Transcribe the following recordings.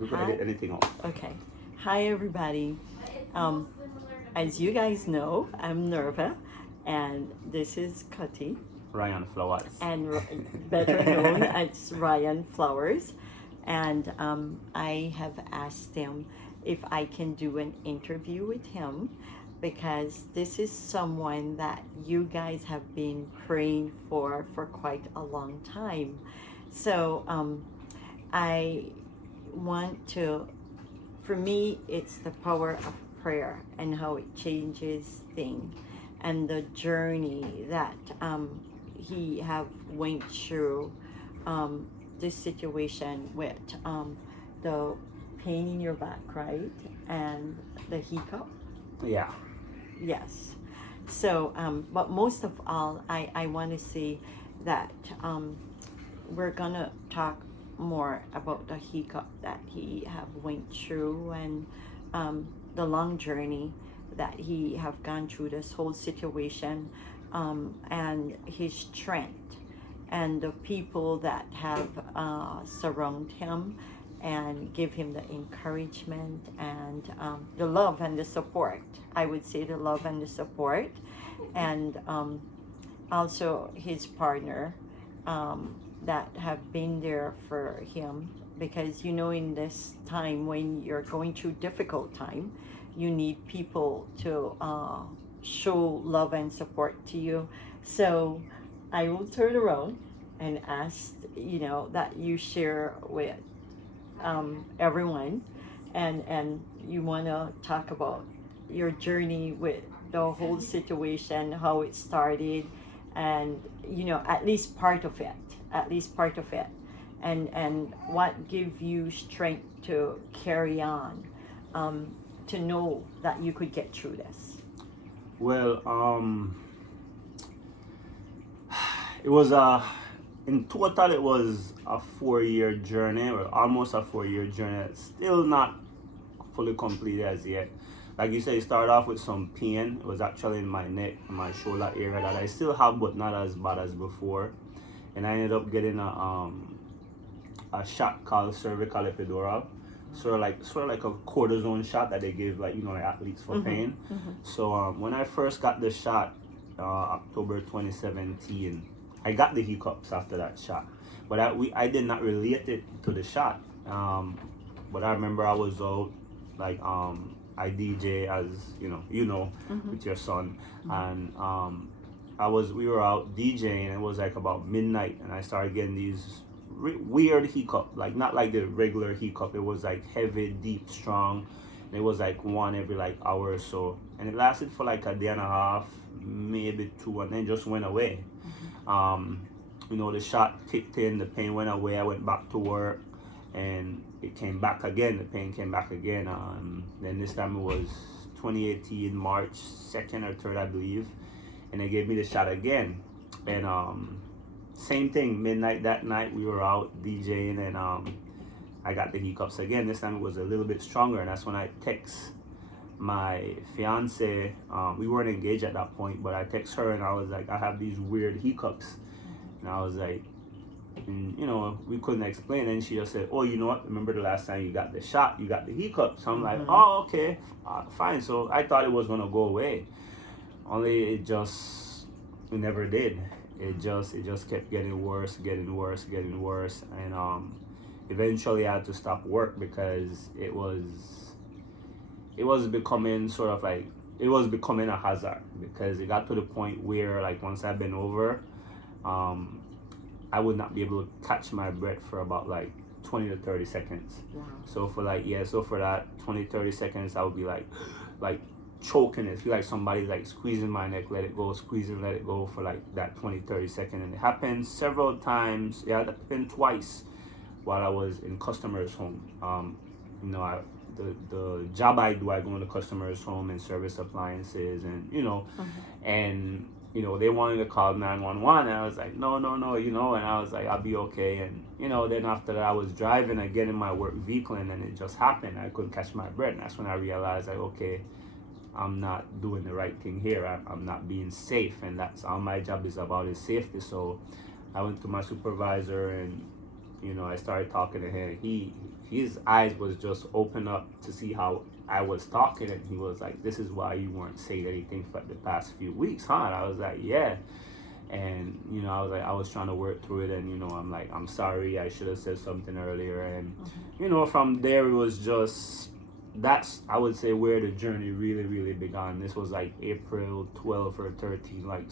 We could edit anything off. Okay. Hi, everybody. Um, as you guys know, I'm Nerva, and this is Cutty, Ryan Flowers. and better known as Ryan Flowers. And I have asked him if I can do an interview with him because this is someone that you guys have been praying for quite a long time. So I want to, for me, it's the power of prayer and how it changes things and the journey that he have went through this situation with the pain in your back, right? And the hiccup. Yeah. Yes. So, but most of all, I want to say that we're gonna talk more about the hiccup that he have went through and the long journey that he have gone through this whole situation and his strength and the people that have surround him and give him the encouragement and the love and the support. I would say the love and the support, and also his partner that have been there for him, because you know in this time when you're going through difficult time, you need people to show love and support to you. So I will turn around and ask, that you share with everyone, and you want to talk about your journey with the whole situation, how it started, and at least part of it, and what give you strength to carry on, to know that you could get through this. Well, it was in total it was a 4-year journey, or almost a 4-year journey. It's still not fully complete as yet. Like you said, it started off with some pain. It was actually in my neck, my shoulder area that I still have, but not as bad as before. And I ended up getting a shot called cervical epidural, sort of like a cortisone shot that they give like athletes for pain. So when I first got the shot, October 2017, I got the hiccups after that shot, but I did not relate it to the shot. But I remember I was out, like I DJ, as with your son, and we were out DJing, and it was like about midnight, and I started getting these weird hiccup, like not like the regular hiccup. It was like heavy, deep, strong, and it was like one every like hour or so, and it lasted for like a day and a half, maybe 2, and then just went away. The shot kicked in, the pain went away, I went back to work, and it came back again, the pain came back again. Then this time it was 2018, March 2nd or 3rd, I believe, and they gave me the shot again. And same thing, midnight that night, we were out DJing, and I got the hiccups again. This time it was a little bit stronger, and that's when I text my fiance. We weren't engaged at that point, but I text her and I was like, I have these weird hiccups, and I was like, we couldn't explain, and she just said, oh, you know what, remember the last time you got the shot, you got the hiccups. So I'm like, oh, okay, fine. So I thought it was gonna go away, only it never did. It just kept getting worse, and eventually I had to stop work because it was becoming sort of like, it was becoming a hazard, because it got to the point where, like, once I've been over, I would not be able to catch my breath for about like 20 to 30 seconds. Wow. So for that 20-30 seconds, I would be like choking it. Feel like somebody's like squeezing my neck, let it go, squeezing, let it go for like that 20-30 seconds. And it happened several times. Yeah, it happened twice while I was in customers' home. The job I do, I go into customers' home and service appliances, and and they wanted to call 911, and I was like, no, and I was like, I'll be okay. And then after that, I was driving again in my work vehicle, and then it just happened. I couldn't catch my breath, and that's when I realized, like, okay, I'm not doing the right thing here. I'm not being safe, and that's all my job is about, is safety. So I went to my supervisor, and you know, I started talking to him. His eyes was just open up to see how I was talking, and he was like, "This is why you weren't saying anything for the past few weeks, huh?" And I was like, "Yeah." And you know, I was trying to work through it, and you know, I'm like, "I'm sorry, I should have said something earlier." And you know, from there it was just, that's, I would say, where the journey really began. This was like April 12 or 13, like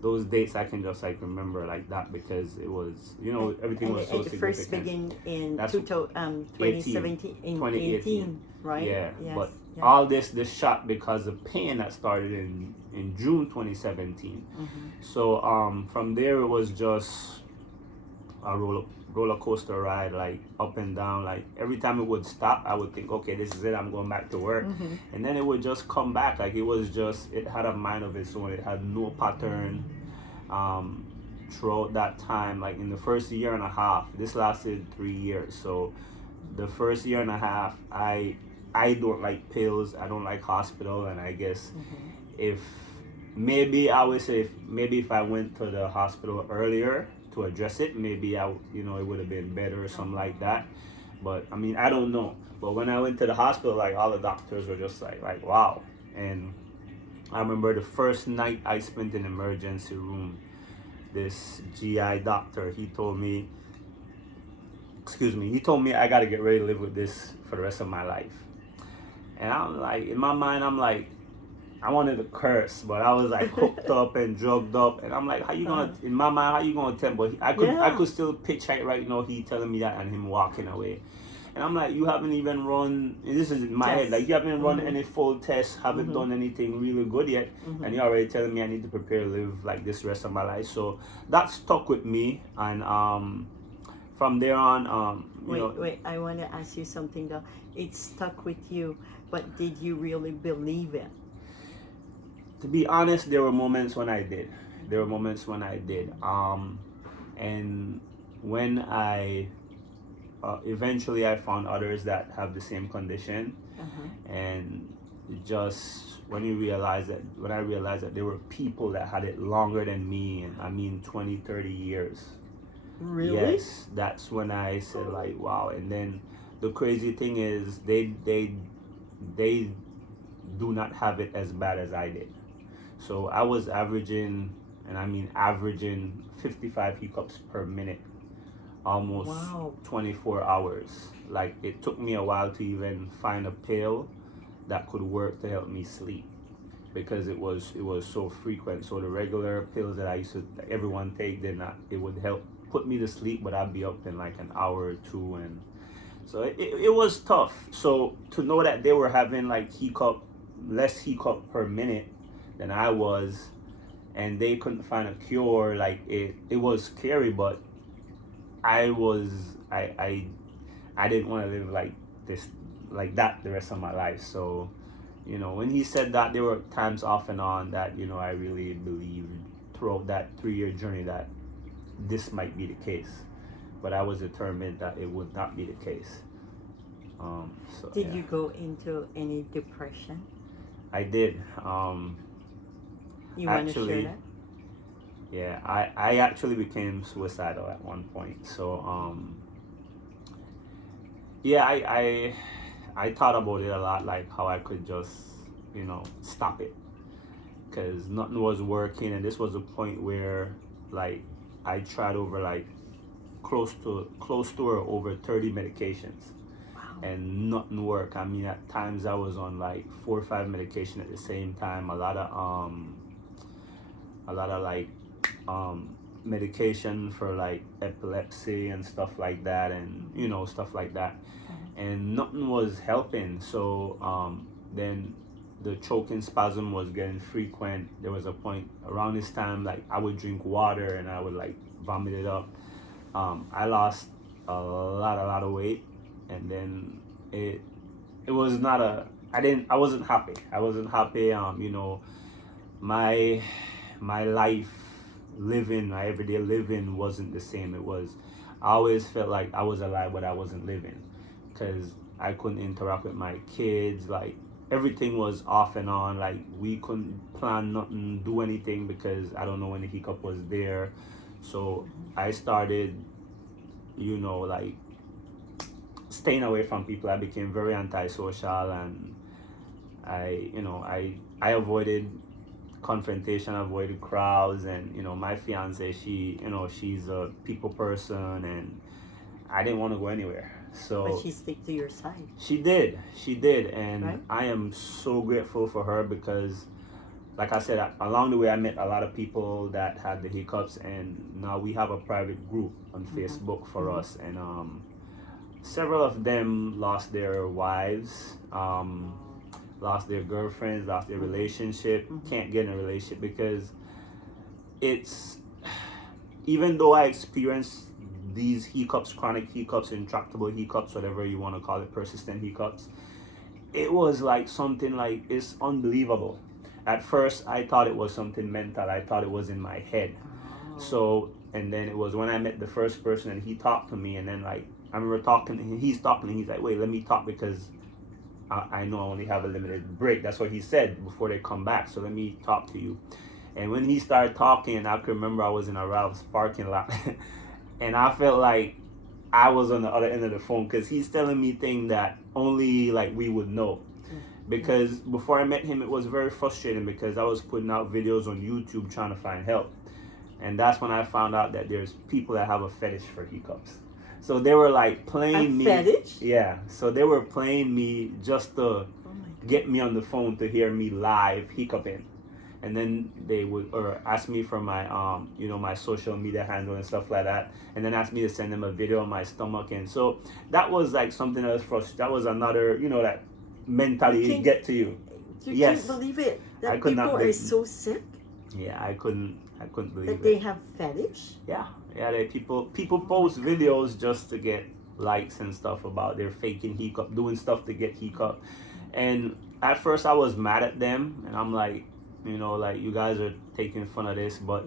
those dates I can just like remember like that, because it was, you know, everything and was so it significant. first began in That's 2017, in 2018, right? Yeah, Yes. but Yeah. all this shot because of pain that started in June 2017. So from there it was just a roller coaster ride, like up and down. Like every time it would stop, I would think, okay, this is it, I'm going back to work. And then it would just come back. Like it was just, it had a mind of its own. It had no pattern throughout that time. Like in the first year and a half, this lasted 3 years. So the first year and a half, I don't like pills, I don't like hospital. And I guess if maybe I would say, maybe if I went to the hospital earlier to address it, maybe you know, it would have been better or something like that. But I mean, I don't know. But when I went to the hospital, like all the doctors were just like wow. And I remember the first night I spent in the emergency room, this GI doctor, he told me I got to get ready to live with this for the rest of my life. And I'm like, in my mind, I'm like, I wanted to curse, but I was like hooked up and drugged up, and I'm like, how you gonna? In my mind, how you gonna tell? But I could still picture it right now. He telling me that and him walking away, and I'm like, you haven't even run. And this is in my head, like you haven't run any full tests, haven't done anything really good yet, and you're already telling me I need to prepare to live like this rest of my life. So that stuck with me, and from there on, wait, I want to ask you something though. It stuck with you, but did you really believe it? To be honest, there were moments when I did. And when I eventually I found others that have the same condition, and just when I realized that there were people that had it longer than me, and I mean 20, 30 years. Really? Yes, that's when I said like, wow. And then the crazy thing is they do not have it as bad as I did. So I was averaging, and I mean averaging 55 hiccups per minute, almost 24 hours. Like it took me a while to even find a pill that could work to help me sleep, because it was so frequent. So the regular pills that I used to everyone take, it would help put me to sleep, but I'd be up in like an hour or two. And so it was tough. So to know that they were having like less hiccup per minute than I was, and they couldn't find a cure, like it was scary. But I didn't want to live like this, like that, the rest of my life. So you know, when he said that, there were times off and on that, you know, I really believed throughout that 3-year journey that this might be the case, but I was determined that it would not be the case. Did you go into any depression? I did. You want to share that? Yeah, I actually became suicidal at one point. So yeah, I thought about it a lot, like how I could just, you know, stop it, because nothing was working. And this was a point where like I tried over like close to or over 30 medications. And nothing worked. I mean, at times I was on like 4 or 5 medication at the same time. A lot of like medication for like epilepsy and stuff like that, and you know, stuff like that. And nothing was helping. So then the choking spasm was getting frequent. There was a point around this time, like I would drink water and I would like vomit it up. I lost a lot of weight, and then it was not I wasn't happy. You know, my life living, my everyday living wasn't the same. I always felt like I was alive, but I wasn't living, because I couldn't interact with my kids. Like everything was off and on. Like we couldn't plan nothing, do anything, because I don't know when the hiccup was there. So I started you know, like staying away from people. I became very antisocial, and I avoided confrontation, avoided crowds, and my fiance, she's a people person, and I didn't want to go anywhere. But So she stick to your side, she did, and right? I am so grateful for her because, like I said, along the way I met a lot of people that had the hiccups, and now we have a private group on Facebook for us, and several of them lost their wives, lost their girlfriends, lost their relationship, can't get in a relationship because it's, even though I experienced these hiccups, chronic hiccups, intractable hiccups, whatever you want to call it, persistent hiccups, it was like something like, it's unbelievable. At first I thought it was something mental, I thought it was in my head. So, and then it was when I met the first person and he talked to me, and then like I remember talking, he's talking, and he's like, wait, let me talk because I know I only have a limited break. That's what he said before they come back. So let me talk to you. And when he started talking, I could remember I was in a Ralph's parking lot and I felt like I was on the other end of the phone because he's telling me things that only like we would know. Because before I met him, it was very frustrating because I was putting out videos on YouTube trying to find help. And that's when I found out that there's people that have a fetish for hiccups. So they were like playing me. Fetish? Yeah. So they were playing me just to get me on the phone to hear me live hiccuping. And then they would ask me for my my social media handle and stuff like that, and then ask me to send them a video of my stomach. And so that was like something that was frustrating. That was another that mentally get to you. You Yes. can't believe it. That I could people not are believe- so sick Yeah, I couldn't believe that it. they have fetish. Yeah, people post videos just to get likes and stuff about their faking hiccup, doing stuff to get hiccup. And at first I was mad at them, and I'm like, like you guys are taking fun of this, but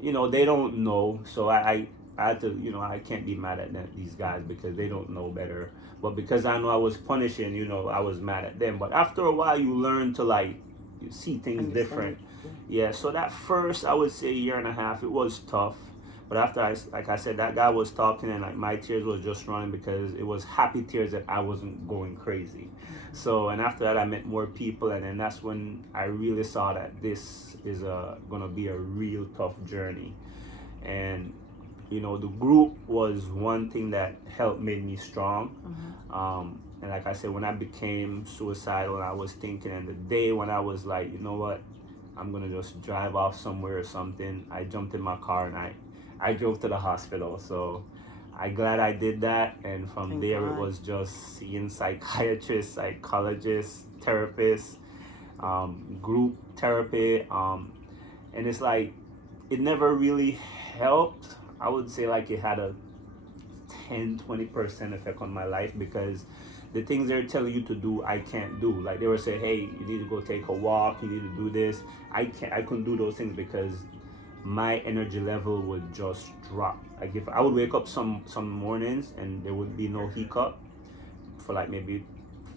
they don't know. So I had to, I can't be mad at these guys because they don't know better. But because I know I was punishing, I was mad at them. But after a while, you learn to like you see things different. Yeah. So that first, I would say, year and a half, it was tough. But after like I said, that guy was talking, and like my tears was just running because it was happy tears that I wasn't going crazy. So, and after that I met more people, and then that's when I really saw that this is gonna be a real tough journey. And the group was one thing that helped made me strong. And like I said, when I became suicidal, I was thinking, and the day when I was like, you know what, I'm gonna just drive off somewhere or something, I jumped in my car and I drove to the hospital. So I'm glad I did that. And from Thank there, God. it was just seeing psychiatrists, psychologists, therapists, group therapy. And it's like, it never really helped. I would say like it had a 10-20% effect on my life because the things they're telling you to do, I can't do. Like they were saying, hey, you need to go take a walk, you need to do this. I couldn't do those things because my energy level would just drop. Like if I would wake up some mornings and there would be no hiccup for like maybe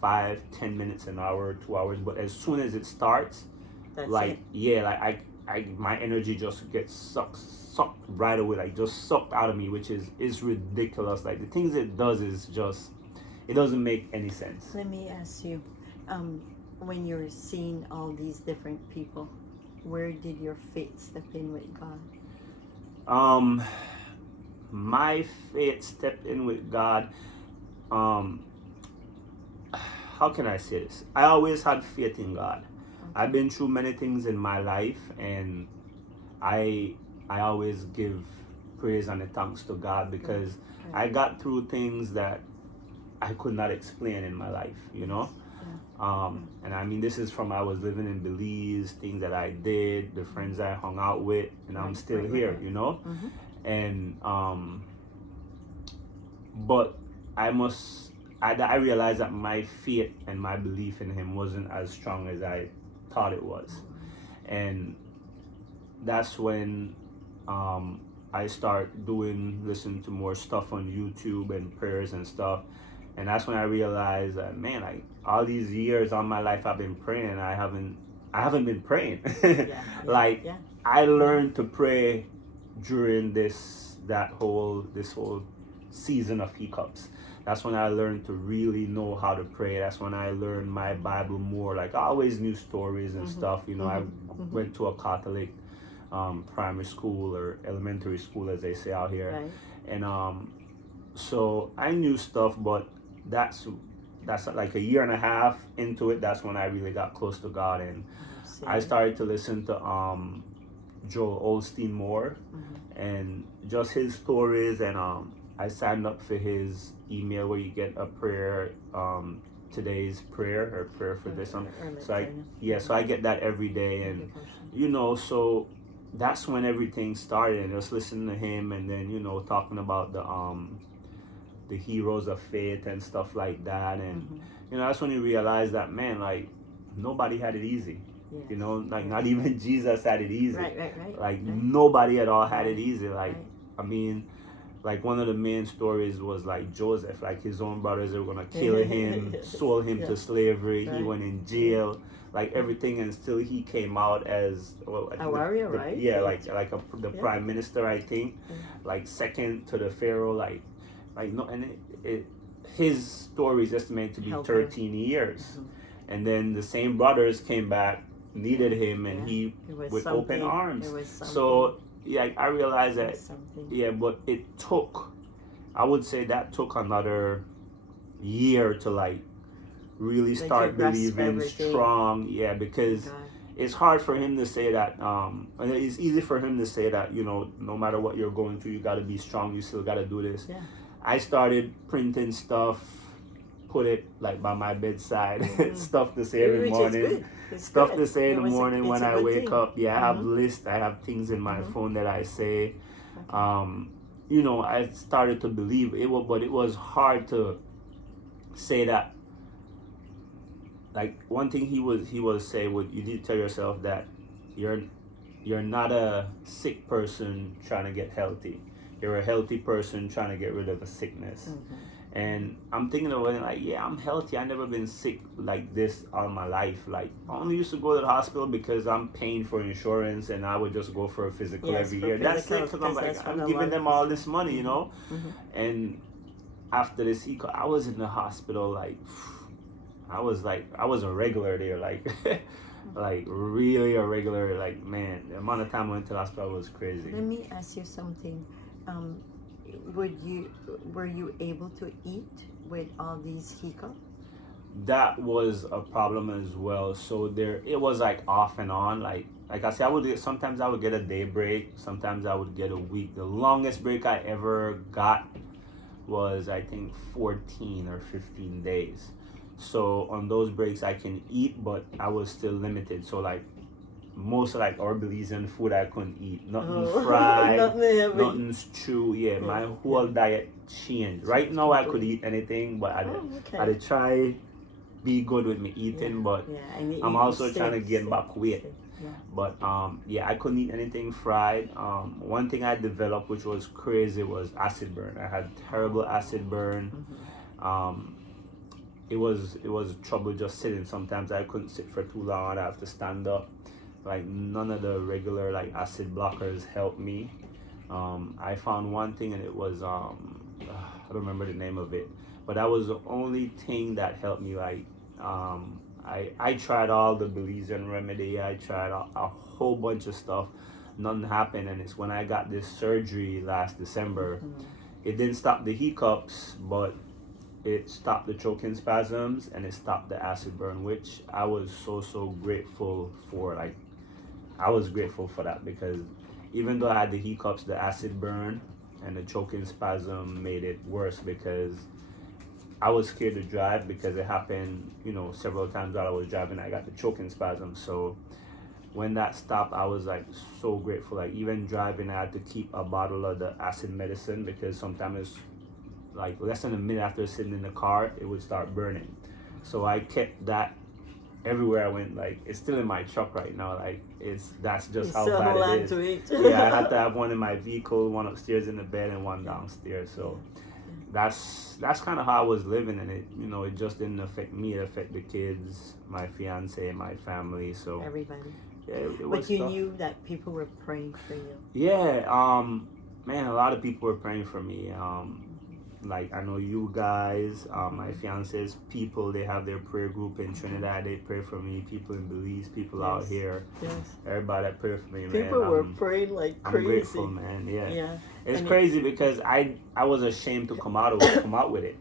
5-10 minutes, an hour, 2 hours, but as soon as it starts, That's like it. yeah, like I my energy just gets sucked right away, like just sucked out of me, which is ridiculous. Like the things it does is just, it doesn't make any sense. Let me ask you, when you're seeing all these different people, where did your faith step in with God? My faith stepped in with God. How can I say this? I always had faith in God. I've been through many things in my life, and I always give praise and thanks to God because I got through things that I could not explain in my life, and I mean, this is from I was living in Belize, things that I did, the friends I hung out with, and I'm still here, and but I realized that my faith and my belief in Him wasn't as strong as I thought it was, and that's when I start listening to more stuff on YouTube and prayers and stuff. And that's when I realized that, man, like all these years all my life I've been praying, I haven't been praying. I learned to pray during this whole season of hiccups. That's when I learned to really know how to pray. That's when I learned my Bible more. Like, I always knew stories and stuff. You know, I went to a Catholic primary school, or elementary school, as they say out here. Right. And so I knew stuff, but that's like a year and a half into it. That's when I really got close to God, and I started to listen to Joel Osteen more, and just his stories. And I signed up for his email where you get a prayer, today's prayer, or prayer for this one. So I get that every day, and you know, so that's when everything started, and just listening to him, and then, you know, talking about the heroes of faith and stuff like that. And you know, that's when you realize that, man, like, nobody had it easy. Yes. You know, like, not even Jesus had it easy. Right. Like, nobody at all had it easy. Like, I mean, like, one of the main stories was like Joseph, like, his own brothers were gonna kill him, sold him to slavery. He went in jail, like, everything, and still he came out as, well, a warrior, right? Yeah, like the prime minister, I think, like, second to the pharaoh, like no, and his story is estimated to be 13 years, and then the same brothers came back, needed him, and he with open arms. So yeah, I realized that. Yeah, but it took, I would say that took another year to, like, really start believing strong. Yeah, because it's hard for him to say that, and it's easy for him to say that, you know, no matter what you're going through, you got to be strong, you still got to do this. Yeah. I started printing stuff, put it, like, by my bedside, stuff to say every morning, stuff to say in the morning when I wake up. Yeah, I have lists, I have things in my phone that I say. You know, I started to believe it, but it was hard to say that. Like, one thing he was say, you need to tell yourself that you're not a sick person trying to get healthy. You're a healthy person trying to get rid of a sickness. And I'm thinking of it, like, yeah, I'm healthy. I've never been sick like this all my life. Like, I only used to go to the hospital because I'm paying for insurance, and I would just go for a physical every year. That's it, because I'm like, I'm giving them all this money, you know? And after this, I was in the hospital, like, I was a regular there, like, like, really a regular, like, man, the amount of time I went to the hospital was crazy. Let me ask you something. Were you able to eat with all these hiccups? That was a problem as well. So it was like off and on. Like I said, sometimes I would get a day break, sometimes I would get a week. The longest break I ever got was, I think, 14 or 15 days. So on those breaks I can eat, but I was still limited. So, like, most of, like, our Belizean food I couldn't eat. Nothing fried, nothing stew. Yeah, my whole diet changed. Right now I could eat anything, but I try be good with me eating, but I'm also trying to gain back weight. But I couldn't eat anything fried. One thing I developed, which was crazy, was acid burn. I had terrible acid burn. It was trouble just sitting. Sometimes I couldn't sit for too long. I'd have to stand up. Like, none of the regular, like, acid blockers helped me. I found one thing, and it was I don't remember the name of it, but that was the only thing that helped me. Like, I tried all the Belizean remedy. I tried a whole bunch of stuff. Nothing happened, and it's when I got this surgery last December. It didn't stop the hiccups, but it stopped the choking spasms, and it stopped the acid burn, which I was so grateful for. Like, I was grateful for that, because even though I had the hiccups, the acid burn and the choking spasm made it worse, because I was scared to drive, because it happened, you know, several times while I was driving. I got the choking spasm. So when that stopped, I was, like, so grateful. Like, even driving, I had to keep a bottle of the acid medicine, because sometimes it's like less than a minute after sitting in the car, it would start burning. So I kept that everywhere I went. Like, it's still in my truck right now. Like, that's just how bad it is. Yeah, I had to have one in my vehicle, one upstairs in the bed, and one downstairs. So that's kind of how I was living, and it just didn't affect me. It affected the kids, my fiance, my family. So everybody. Yeah, it was. But you tough. knew that people were praying for you. Yeah, man, a lot of people were praying for me. like I know you guys, my fiance's people, they have their prayer group in Trinidad. They pray for me. People in Belize, people out here, everybody that pray for me, man. People were praying like crazy. I'm grateful, man. Yeah. It's crazy because I was ashamed to come out with it,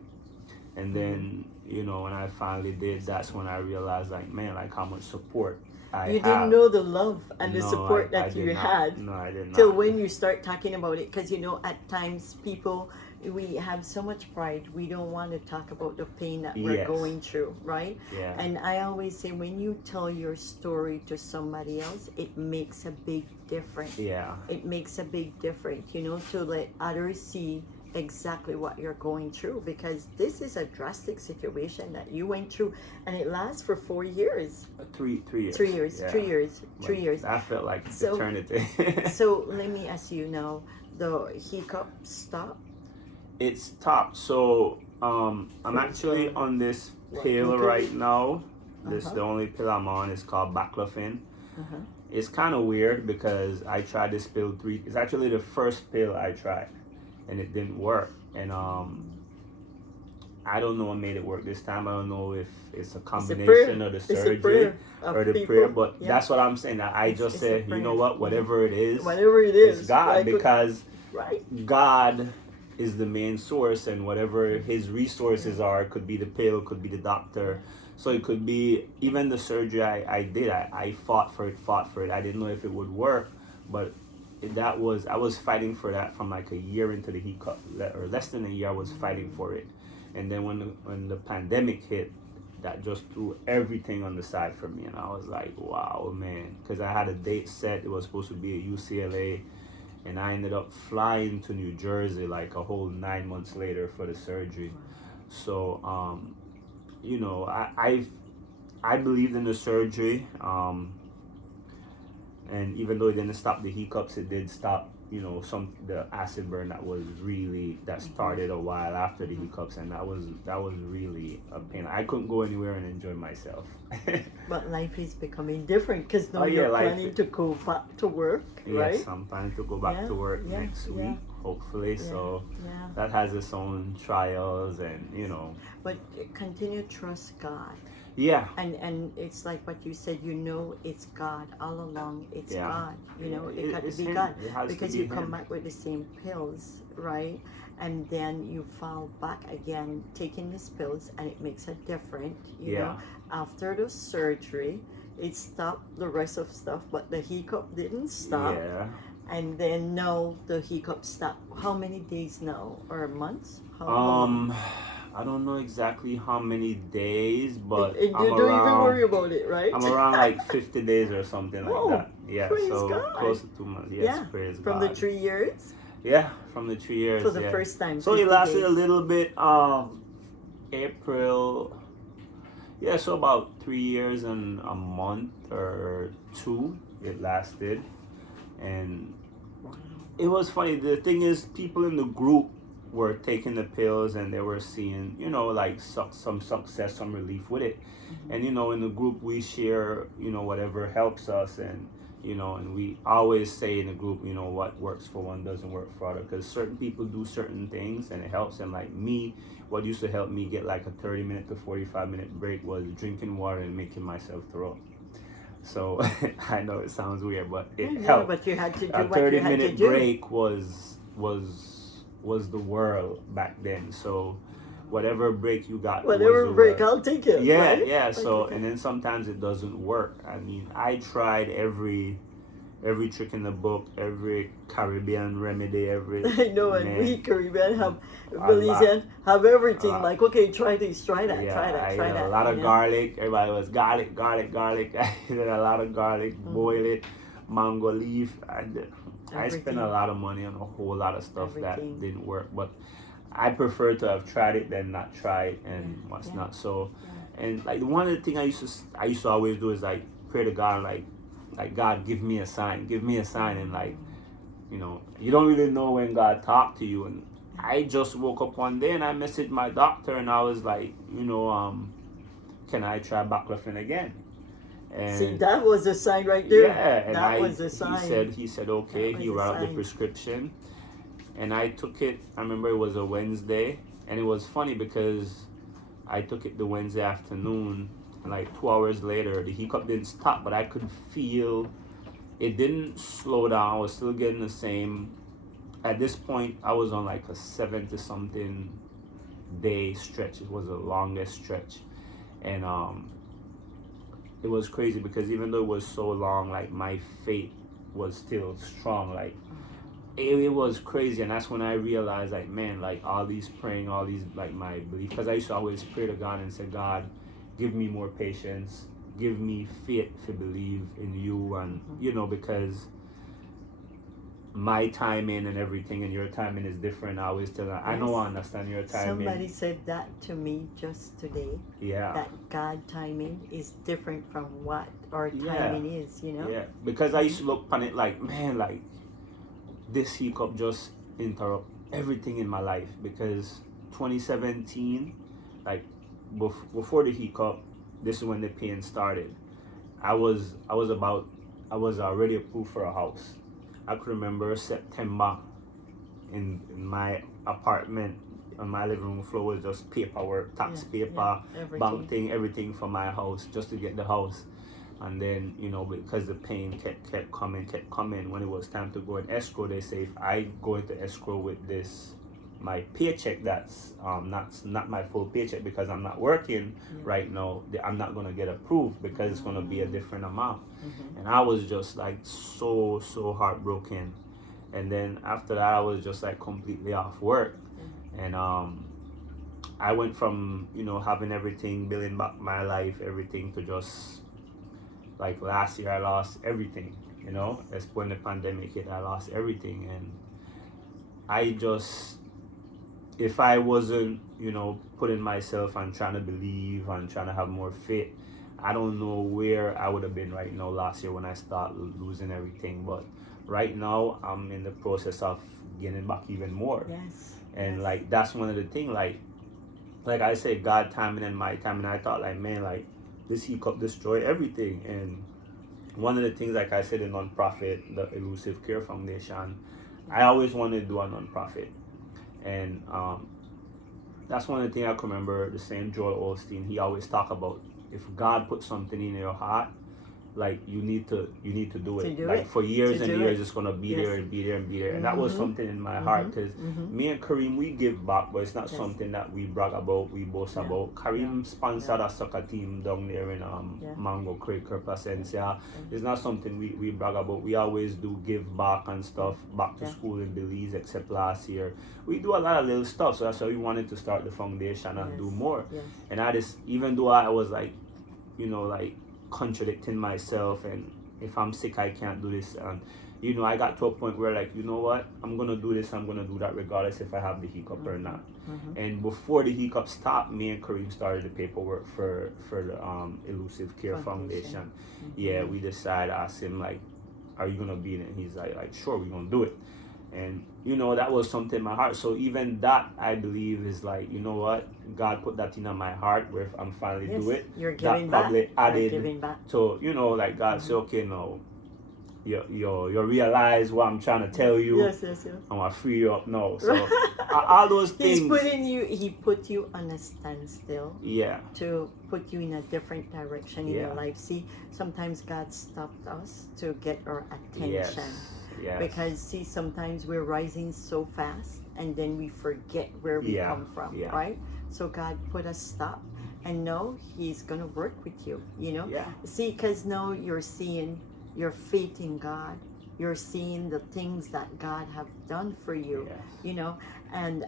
and then when I finally did, that's when I realized, like, man, like how much support I You have. didn't know the love and the support that you had. No, I did not. Till when you start talking about it, because at times people, we have so much pride, we don't want to talk about the pain that we're going through, right? Yeah. And I always say, when you tell your story to somebody else, it makes a big difference. Yeah. It makes a big difference, to let others see exactly what you're going through, because this is a drastic situation that you went through, and it lasts for 4 years. 3 years. 3 years. Yeah. 3 years. 3 years. I felt like eternity. So let me ask you now, the hiccup stopped? It stopped. So I'm actually on this pill right now. The only pill I'm on is called baclofen. It's kind of weird because I tried this pill it's actually the first pill I tried, and it didn't work. And I don't know what made it work this time. I don't know if it's a combination of the surgery or the prayer, but that's what I'm saying. I just said, you know what, whatever it is, it's God, because God is the main source, and whatever his resources are, could be the pill, could be the doctor. So it could be even the surgery I did. I fought for it. I didn't know if it would work, but I was fighting for that from like a year into the hiccup, or less than a year. I was fighting for it, and then when the pandemic hit, that just threw everything on the side for me, and I was like, wow, man, because I had a date set. It was supposed to be at UCLA, and I ended up flying to New Jersey like a whole 9 months later for the surgery. So I believed in the surgery. And even though it didn't stop the hiccups, it did stop, the acid burn that started a while after the hiccups, and that was really a pain. I couldn't go anywhere and enjoy myself. But life is becoming different, because now you're planning to go back to work, right? Yes, I'm planning to go back to work next week, hopefully. So that has its own trials, and But continue to trust God. Yeah. And it's like what you said, it's God all along. It's God. It got to be God. Because you come back with the same pills, right? And then you fall back again taking these pills, and it makes a difference. You know, after the surgery, it stopped the rest of stuff, but the hiccup didn't stop. Yeah. And then now the hiccup stopped. How many days now, or months? I don't know exactly how many days, but you don't even worry about it, right? I'm around like 50 days or something like that. Yeah, praise so God. close to 2 months. Yes, praise God. From the 3 years? Yeah, from the 3 years. For the first time. So it lasted a little bit. April. Yeah, so about 3 years and a month or 2 it lasted, and it was funny. The thing is, people in the group were taking the pills, and they were seeing, like some success, some relief with it. And in the group we share, whatever helps us, and and we always say in the group, what works for one doesn't work for other, because certain people do certain things and it helps them. Like me, what used to help me get like a 30-minute to 45-minute break was drinking water and making myself throw up. So I know it sounds weird, but it helped. But you had to do a what you had to 30-minute do. break was the world back then. So whatever break you got, whatever was break, I'll take it. Yeah, right? yeah. So and then sometimes it doesn't work. I mean, I tried every trick in the book, every Caribbean remedy, I know, and we Caribbean Belizean have everything. Like, okay, try this, try that, try that, try that. A lot of garlic. Everybody was garlic. I did a lot of garlic, boil it, mango leaf. I spent a lot of money on a whole lot of stuff that didn't work, but I prefer to have tried it than not try it, and what's not. So, and like one of the things I used to always do is like pray to God, like God, give me a sign, and like, you don't really know when God talked to you. And I just woke up one day and I messaged my doctor, and I was like, can I try baclofen again? And see, that was a sign right there. Yeah, and that was a sign. He said okay. He wrote up the prescription, and I took it. I remember it was a Wednesday, And it was funny because I took it the Wednesday afternoon, and like 2 hours later, the hiccup didn't stop, but I could feel it didn't slow down. I was still getting the same. At this point, I was on like a 70 something day stretch. It was the longest stretch. And it was crazy because even though it was so long, like my faith was still strong. Like it was crazy. And that's when I realized, like, man, like all these praying, all these, like, my belief, because I used to always pray to God and say, God, give me more patience, give me faith to believe in you. And you know, because my timing and everything and your timing is different. I always tell her, I know I understand your timing. Somebody said that to me just today. Yeah. That God timing is different from what our timing is, you know? Yeah. Because I used to look on it like, man, like this hiccup just interrupt everything in my life. Because 2017, like before the hiccup, this is when the pain started. I was already approved for a house. I could remember September in my apartment on my living room floor was just paperwork, tax paper, bank thing, everything for my house just to get the house. And then, you know, because the pain kept coming, when it was time to go in escrow, they say if I go into escrow with this, my paycheck that's not my full paycheck because I'm not working right now, I'm not gonna get approved because it's gonna be a different amount. And I was just like so heartbroken. And then after that, I was just like completely off work. And I went from, you know, having everything, building back my life, everything, to just like last year I lost everything, you know. That's when the pandemic hit, I lost everything. And I just, if I wasn't, you know, putting myself and trying to believe and trying to have more faith, I don't know where I would have been right now last year when I started losing everything. But right now, I'm in the process of getting back even more. Yes. And like, that's one of the things, like I said, God timing and my timing. I thought, like, man, like this hiccup destroy everything. And one of the things, like I said, the nonprofit, the Elusive Care Foundation, I always wanted to do a nonprofit. And that's one of the things I can remember, the same Joel Osteen, he always talk about, if God put something in your heart, like you need to do it. Like for years and years, it's gonna be there and be there and be there. And that was something in my heart, because me and Kareem, we give back, but it's not something that we brag about, we boast about. Kareem sponsored a soccer team down there in Mango Creek, Placencia. It's not something we brag about. We always do give back and stuff, back to school in Belize, except last year. We do a lot of little stuff, so that's why we wanted to start the foundation and do more. And I just, even though I was like, you know, like contradicting myself, and if I'm sick I can't do this, and you know, I got to a point where, like, you know what, I'm gonna do this, I'm gonna do that regardless if I have the hiccup or not. And before the hiccup stopped, me and Kareem started the paperwork for the Elusive Care Foundation. Yeah, we decided, I asked him, like, are you gonna be in it? And he's like sure, we're gonna do it. And you know, that was something in my heart. So even that, I believe, is like, you know what, God put that in my heart, where if I'm finally do it, you're giving that probably back. added. You're giving back. So, you know, like God said, okay, no, you realize what I'm trying to tell you. Yes. I'm gonna free you up now. So all those things. He put you on a standstill. Yeah. To put you in a different direction in your life. See, sometimes God stopped us to get our attention. Yes. Because see, sometimes we're rising so fast and then we forget where we come from, right? So God put a stop, and now He's gonna work with you, you know. See, because now you're seeing your faith in God, you're seeing the things that God have done for you, you know. And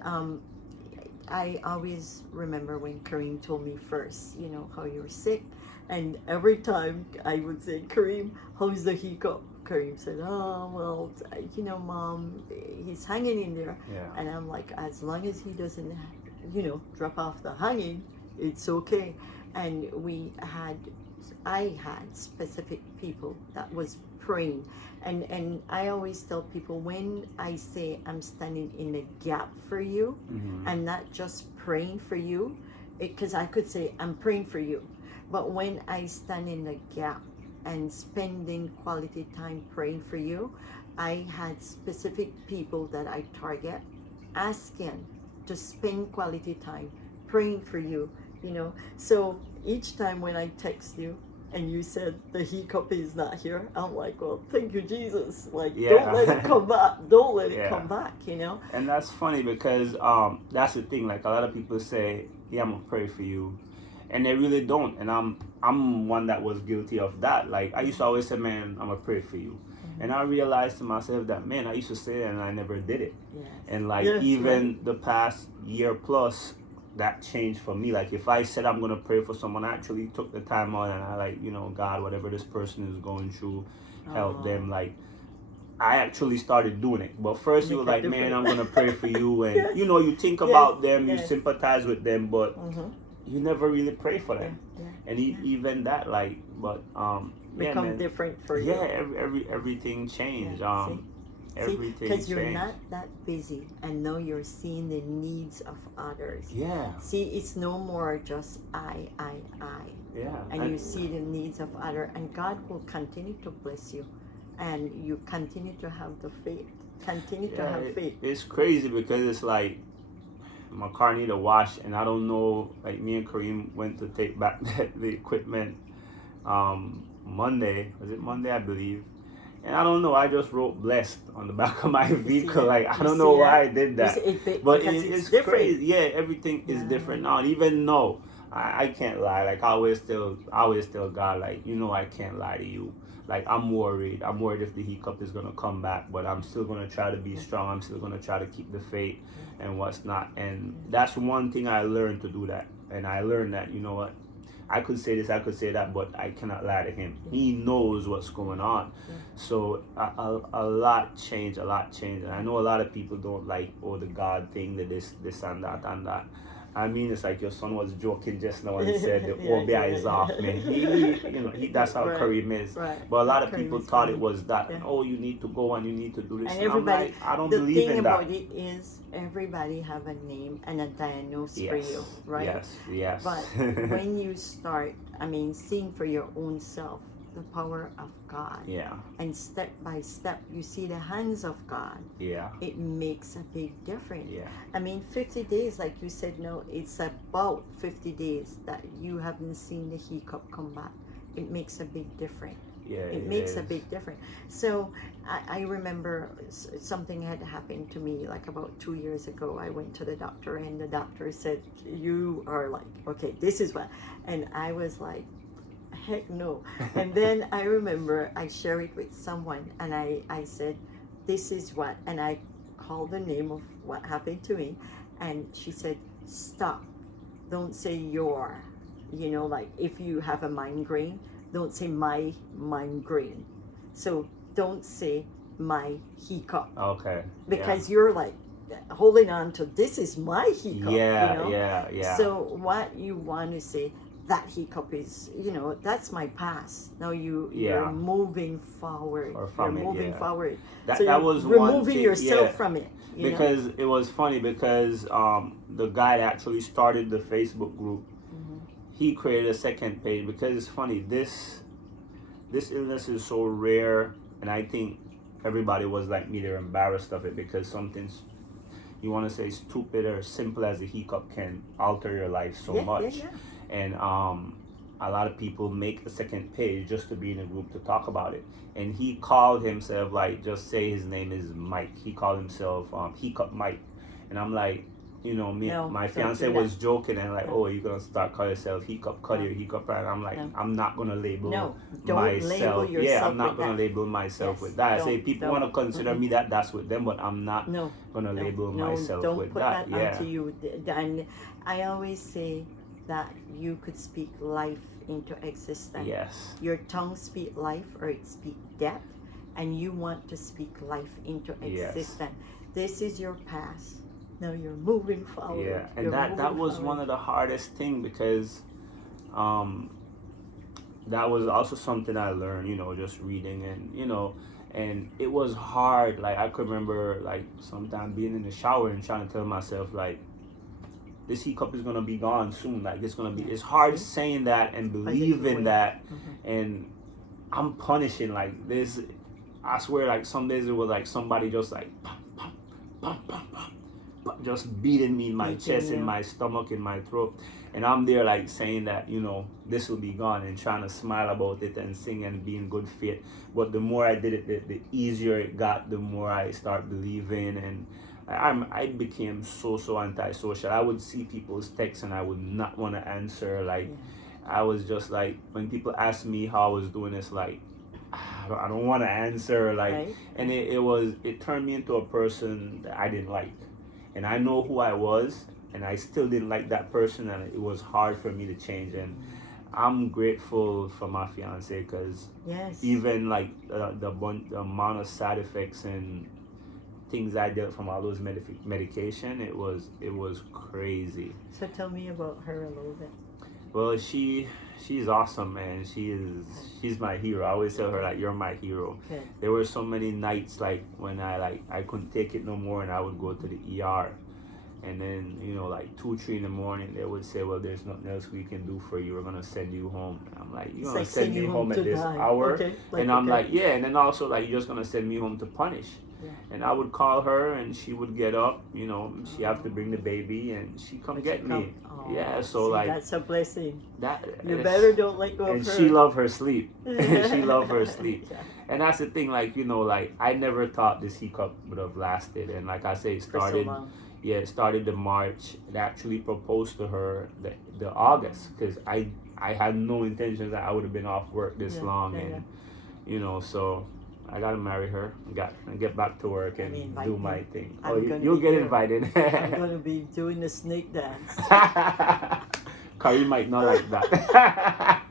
I always remember when Kareem told me first, you know, how you were sick, and every time I would say, Kareem, how's the hiccup? Kareem said, oh, well, you know, Mom, he's hanging in there. And I'm like, as long as he doesn't, you know, drop off the hanging, it's okay. And I had specific people that was praying. And I always tell people, when I say I'm standing in the gap for you, I'm not just praying for you, because I could say I'm praying for you. But when I stand in the gap and spending quality time praying for you, I had specific people that I target, asking to spend quality time praying for you, you know. So each time when I text you and you said the hiccup is not here, I'm like, well, thank you, Jesus. Like, don't let it come back. Don't let it come back, you know. And that's funny because that's the thing. Like, a lot of people say, yeah, I'm gonna pray for you, and they really don't. And I'm one that was guilty of that. Like, I used to always say, man, I'm gonna pray for you. And I realized to myself that, man, I used to say that and I never did it. Yes. And like, even the past year plus, that changed for me. Like, if I said I'm gonna pray for someone, I actually took the time out and I, like, you know, God, whatever this person is going through, help them. Like, I actually started doing it. But first you were like, man, I'm gonna pray for you, and you know, you think about them, you sympathize with them, but you never really pray for them. And even that, like, but become different for you. Everything changed. Everything because you're changed. not that busy, and now you're seeing the needs of others. See, it's no more just I. And you see the needs of others, and God will continue to bless you, and you continue to have the faith. Continue to have faith. It's crazy because it's like my car need a wash, and I don't know. Like, me and Kareem went to take back the equipment Monday. Was it Monday? I believe. And I don't know, I just wrote blessed on the back of my vehicle. Like, I don't know why I did that. But it's crazy. Yeah, everything is different now. And even though I can't lie, like, I always tell God, like, you know, I can't lie to you. Like, I'm worried. I'm worried if the hiccup is going to come back, but I'm still going to try to be strong. I'm still going to try to keep the faith and what's not. And that's one thing I learned to do that. And I learned that, you know what? I could say this, I could say that, but I cannot lie to him. He knows what's going on. So a lot changed, And I know a lot of people don't like, oh, the God thing, the this and that and that. I mean, it's like your son was joking just now and said the OBI is off, man. That's how Kareem is. But a lot of people thought it was that. Oh, you need to go and you need to do this. And everybody, I'm like, I don't believe in that. The thing about it is, everybody have a name and a diagnosis for you, right? Yes. But when you start, seeing for your own self, the power of God. And step by step, you see the hands of God. It makes a big difference. 50 days, like you said, no, it's about 50 days that you haven't seen the hiccup come back. It makes a big difference. It makes a big difference. So I remember something had happened to me like about 2 years ago. I went to the doctor, and the doctor said, you are like, okay, this is what. And I was like, heck no. And then I remember I shared it with someone, and I said, this is what, and I called the name of what happened to me, and she said, stop, don't say your, like if you have a migraine, don't say my migraine. So don't say my hiccup. Okay. Because you're like holding on to, this is my hiccup. Yeah. So what you want to say, that hiccup is, that's my past. Now you're moving forward. You're moving forward. That was removing yourself from it. Because it was funny because the guy that actually started the Facebook group, he created a second page because it's funny. This illness is so rare, and I think everybody was like me. They're embarrassed of it because something's, you want to say, stupid or simple as a hiccup can alter your life so much. And a lot of people make a second page just to be in a group to talk about it. And he called himself, like, just say his name is Mike. He called himself Hiccup Mike. And I'm like, my fiance was joking and like, oh, you're gonna start calling yourself Hiccup, cut your hiccup, and I'm like, I'm not gonna label myself. I'm not gonna label myself with that. I say people want to consider me that's with them, but I'm not gonna label myself with that. Don't put that onto you. And I always say that you could speak life into existence. Your tongue speak life or it speak death, and you want to speak life into existence. This is your past. Now you're moving forward. And that was one of the hardest things because that was also something I learned, just reading and it was hard. Like, I could remember, like, sometimes being in the shower and trying to tell myself, like, this hiccup is gonna be gone soon. Like, it's gonna be. It's hard saying that and believing that, and I'm punishing like this. I swear, like, some days it was like somebody just like, pum, pum, pum, pum, pum. just beating me in my chest, in my stomach, in my throat. And I'm there like saying that, you know, this will be gone and trying to smile about it and sing and be in good faith. But the more I did it, the easier it got, the more I start believing. And I became so antisocial. I would see people's texts and I would not want to answer. Like, I was just like, when people ask me how I was doing, it's like, I don't want to answer. Like, and it turned me into a person that I didn't like. And I know who I was, and I still didn't like that person, and it was hard for me to change. And I'm grateful for my fiance, because even like the amount of side effects and things I dealt from all those medication, it was crazy. So tell me about her a little bit. Well, she's awesome, man. She's my hero. I always tell her, like, you're my hero. Good. There were so many nights like when I couldn't take it no more, and I would go to the ER. And then, you know, like 2, 3 in the morning, they would say, well, there's nothing else we can do for you. We're going to send you home. And I'm like, you're going to send me home at this hour? Okay. And I'm like, yeah. And then also, like, you're just going to send me home to punish. Yeah. And I would call her, and she would get up, you know, she have to bring the baby, and she come get me. Yeah, so see, like, that's a blessing. That you better don't let go of her. And she loved her sleep. She loved her sleep. Yeah. And that's the thing, like, you know, like, I never thought this hiccup would have lasted. And like I say, it started, it started in March. It actually proposed to her the August, because I had no intentions that I would have been off work this long. And, you know, so I gotta marry her and get back to work and do my thing. You'll get invited. I'm gonna be doing the snake dance. Carrie might not like that.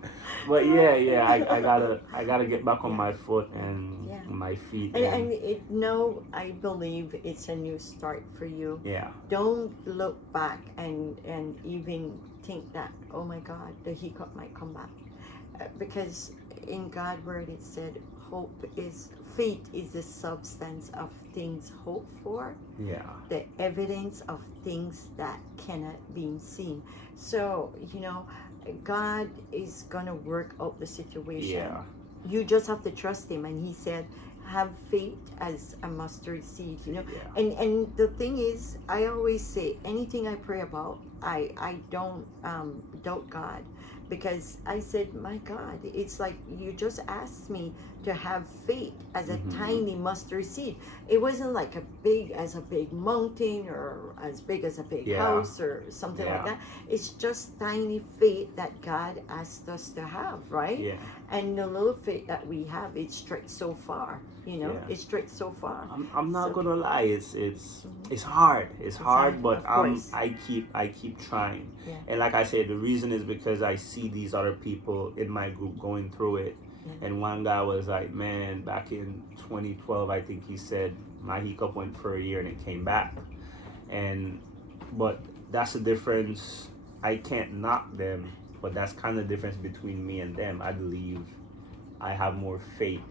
But yeah, I gotta get back on my foot and my feet. And I believe it's a new start for you. Yeah. Don't look back and even think that, oh my God, the hiccup might come back, because in God's word it said, faith is the substance of things hoped for. Yeah. The evidence of things that cannot be seen. So, you know, God is gonna work out the situation. Yeah. You just have to trust Him. And He said, have faith as a mustard seed, you know. Yeah. And the thing is, I always say, anything I pray about, I don't doubt God. Because I said, my God, it's like you just asked me to have faith as a tiny mustard seed. It wasn't like a big mountain or as big as a big house or something like that. It's just tiny faith that God asked us to have, right? Yeah. And the little faith that we have, it stretched so far. You know, it stretched so far. I'm not gonna lie, it's hard. It's hard, but I keep trying. Yeah. And like I said, the reason is because I see these other people in my group going through it. Yeah. And one guy was like, man, back in 2012, I think he said, my hiccup went for a year and it came back. But that's the difference. I can't knock them, but that's kind of the difference between me and them. I believe I have more faith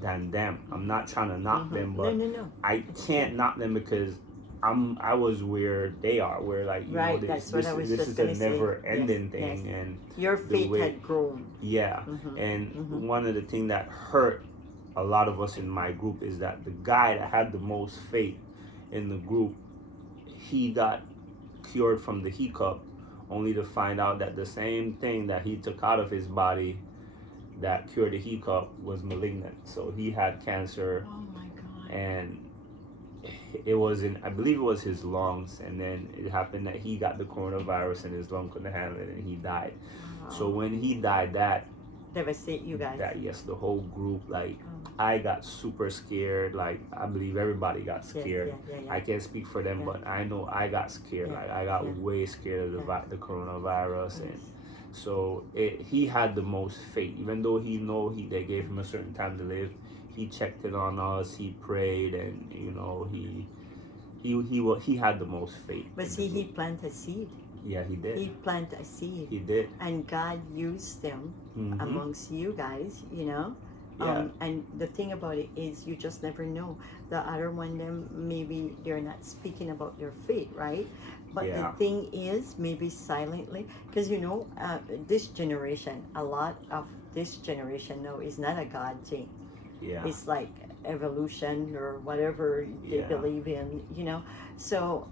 than them. I'm not trying to knock them, but no. I can't knock them because I was where they are, where like you know, this is a never ending thing. Yes. And your faith had grown. Yeah. And one of the things that hurt a lot of us in my group is that the guy that had the most faith in the group, he got cured from the hiccup, only to find out that the same thing that he took out of his body that cured the hiccup was malignant. So he had cancer. Oh my God. And it was I believe it was his lungs, and then it happened that he got the coronavirus and his lung couldn't handle it and he died. Wow. So when he died, that devastate you guys. The whole group, like I got super scared. Like I believe everybody got scared. Yeah. I can't speak for them, but I know I got scared. Like I got way scared of the coronavirus. And so he had the most faith, even though they gave him a certain time to live. He checked it on us. He prayed, and you know he had the most faith. But see, he planted a seed. Yeah, he did. He planted a seed. He did. And God used them amongst you guys, you know. Yeah. And the thing about it is, you just never know. The other one, them maybe they're not speaking about their faith, right? But the thing is, maybe silently, because you know, this generation, a lot of this generation, no, is not a God thing. Yeah. It's like evolution or whatever they Yeah. believe in, you know. So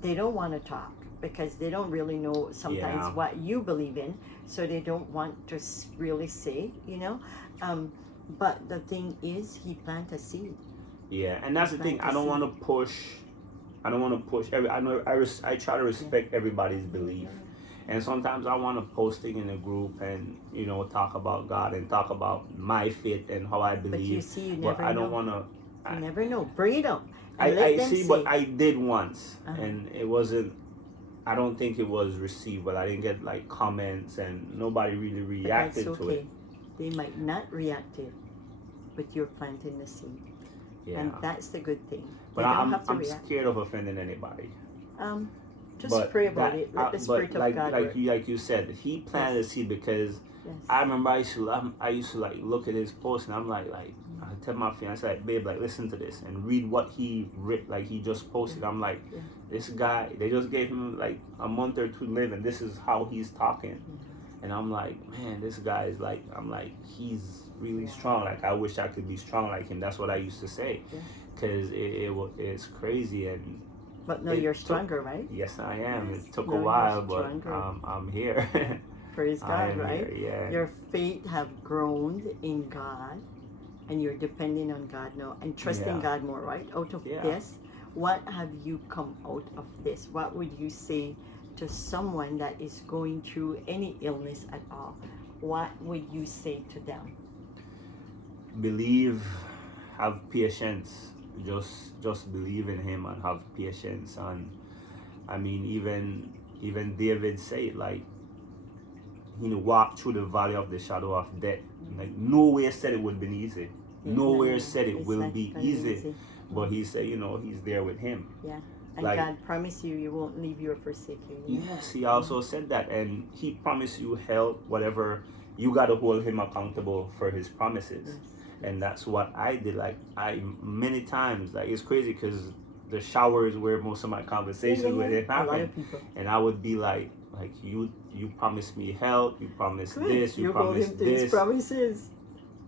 they don't want to talk because they don't really know sometimes Yeah. what you believe in, so they don't want to really say, you know. But the thing is, he planted a seed. Yeah, and that's the thing. I don't want to push. I don't want to push every. I know. I try to respect everybody's belief, and sometimes I want to post thing in a group and talk about God and talk about my faith and how I But you believe. see, you But never I don't know. want to. You never know. Bring it up. And let I them see, say. but I did once, Uh-huh. and it wasn't. I don't think it was received well. I didn't get like comments, and nobody really But reacted that's to okay. it. They might not react to it, but you're planting the seed. Yeah. And that's the good thing. But They don't I'm have to react. scared of offending anybody. Just But pray about that, it. Let the Spirit of God work. like you said, he planted a seed because Yes. I remember I used to like look at his post and I'm like I tell my fiance like, babe, like listen to this and read what he like he just posted. I'm like, this guy, they just gave him like a month or two to live and this is how he's talking. And I'm like, man, this guy is like, I'm like, he's really strong. Like I wish I could be strong like him. That's what I used to say, because it's crazy. And but no, you're stronger, right? yes, I am. Yes. It took No, a you're while, but stronger. I'm here. Praise I God, am right? here, yeah. Your faith have grown in God, and you're depending on God now and trusting God more, right? Out of this, what have you come out of this? What would you say to someone that is going through any illness at all? What would you say to them? Believe, have patience. Just believe in him and have patience. And I mean, even David said, like, he walked through the valley of the shadow of death. Like nowhere said it would have been easy. Nowhere said it will be easy. But he said, he's there with him. Yeah. And like, God promised you won't leave you or forsake you. Yes, he also said that. And he promised you help, whatever. You got to hold him accountable for his promises. Yes. And that's what I did. Like, many times, like, it's crazy because the shower is where most of my conversations with it happen. A lot of people. And I would be like you promised me help, you promised this, you promised this. His promises.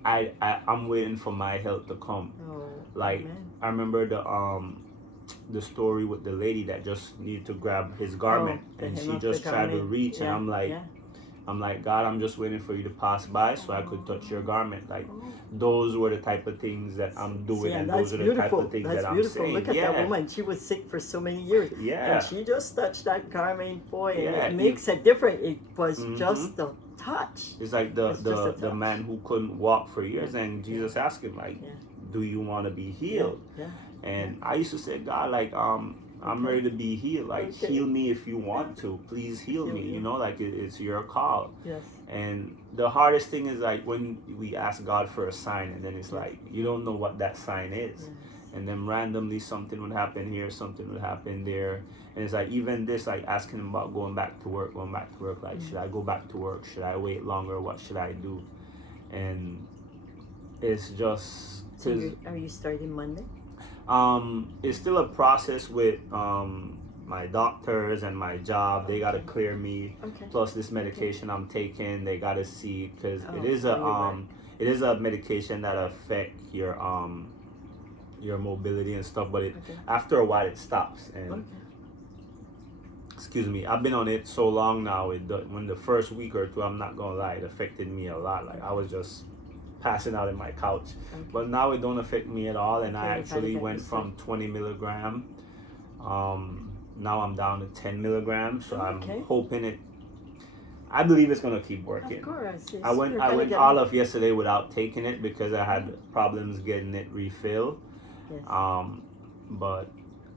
I'm waiting for my help to come. Oh, like, amen. I remember the story with the lady that just needed to grab his garment, and she just tried to reach, and I'm like, God, I'm just waiting for you to pass by so I could touch your garment. Like, those were the type of things that I'm doing, and those are the type of things that I'm saying. Look at that woman. She was sick for so many years. Yeah. And she just touched that garment, boy, and it makes a difference. It was just the touch. It's like the man who couldn't walk for years, and Jesus asked him, like, do you want to be healed? And I used to say, God, like, I'm ready to be healed. Like, heal me if you want to. Please heal me. Like, it's your call. Yes. And the hardest thing is, like, when we ask God for a sign, and then it's like, you don't know what that sign is. Yes. And then randomly something would happen here, something would happen there. And it's like, even this, like, asking him about going back to work. Like, should I go back to work? Should I wait longer? What should I do? And it's just... So are you starting Monday? It's still a process with my doctors and my job. They gotta clear me. Plus this medication I'm taking, they gotta see, because it is a medication that affect your mobility and stuff. But after a while it stops. And excuse me, I've been on it so long now. When the first week or two, I'm not gonna lie, it affected me a lot. Like, I was just passing out in my couch. But now it don't affect me at all, and I actually went from 20 milligram. Now I'm down to 10 milligrams, so I'm hoping I believe it's gonna keep working. Of course. I went all of yesterday without taking it because I had problems getting it refilled. Yes. But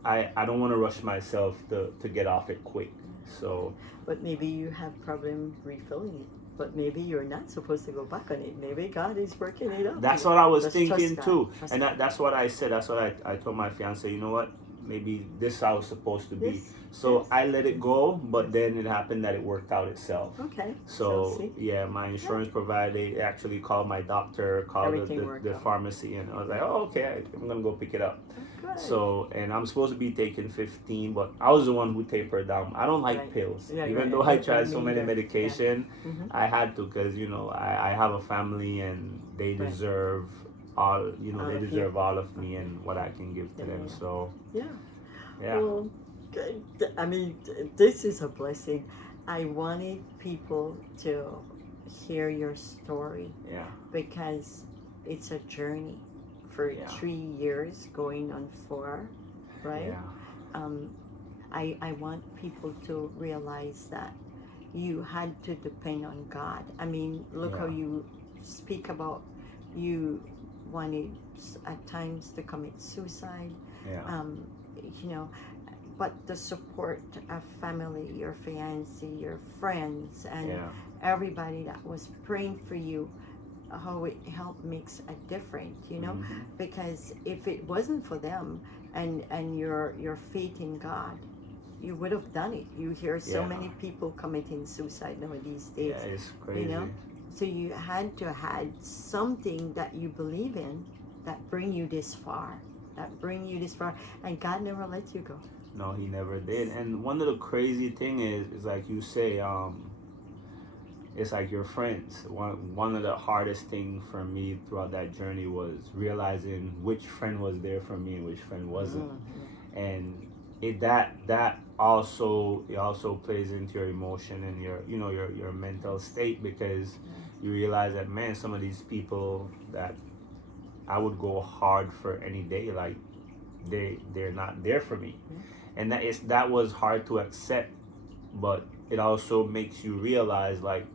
I don't want to rush myself to get off it quick. So. But maybe you have problem refilling it. But maybe you're not supposed to go back on it. Maybe God is working it out. That's what I was thinking too. And that's what I said. That's what I told my fiance, you know what? Maybe this is how it's supposed to be. So I let it go, but then it happened that it worked out itself. Okay. So yeah, my insurance provider, they actually called my doctor, called the pharmacy, and I was like, oh, okay, I'm going to go pick it up. Good. So, and I'm supposed to be taking 15, but I was the one who tapered down. I don't like pills. Even though I tried so many medication, I had to, because, I have a family and they deserve all, they All of you. deserve all of me and what I can give to them. Yeah. So Yeah. yeah. Well, I mean, this is a blessing. I wanted people to hear your story Yeah. because it's a journey for Yeah. 3 years going on 4, right? Yeah. I want people to realize that you had to depend on God. I mean, look how Yeah. you speak about you wanted at times to commit suicide. Yeah. You know, but the support of family, your fiance, your friends, and Yeah. everybody that was praying for you, how it helped makes a difference, Mhm. because if it wasn't for them and your faith in God, you would have done it. You hear so Yeah. many people committing suicide now these Yeah, days, it's crazy. so you had to had something that you believe in that bring you this far, and God never let you go. No, he never did. And one of the crazy thing is like you say, it's like your friends. One of the hardest thing for me throughout that journey was realizing which friend was there for me and which friend wasn't. Mm-hmm. And that also plays into your emotion and your mental state, because you realize that, man, some of these people that I would go hard for any day, like they're not there for me. And that was hard to accept, but it also makes you realize, like,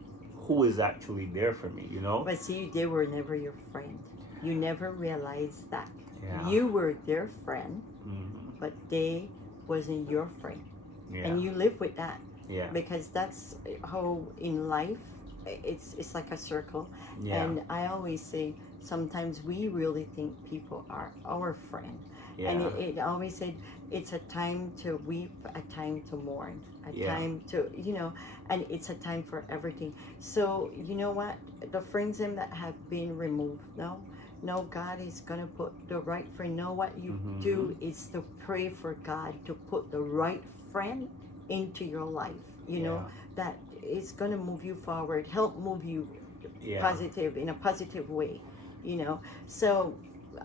who is actually there for me, But see, they were never your friend. You never realized that. Yeah. You were their friend, Mhm. but they wasn't your friend. Yeah. And you live with that. Yeah. Because that's how in life it's like a circle. Yeah. And I always say sometimes we really think people are our friend. Yeah. And it always said it's a time to weep, a time to mourn, a Yeah. time to, and it's a time for everything. So, you know what? The friends that have been removed now God is going to put the right friend. Now what you Mhm. do is to pray for God to put the right friend into your life, Yeah. that is going to move you forward, help move you Yeah. positive, in a positive way, So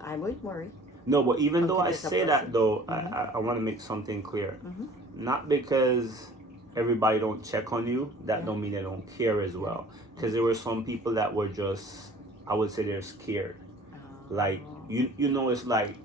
I wouldn't worry. No, but even though Okay, I that's a say blessing. that, though, Mhm. I want to make something clear. Mhm. Not because everybody don't check on you, that Yeah. don't mean they don't care as well. Because there were some people that were just, I would say, they're scared. Like, it's like,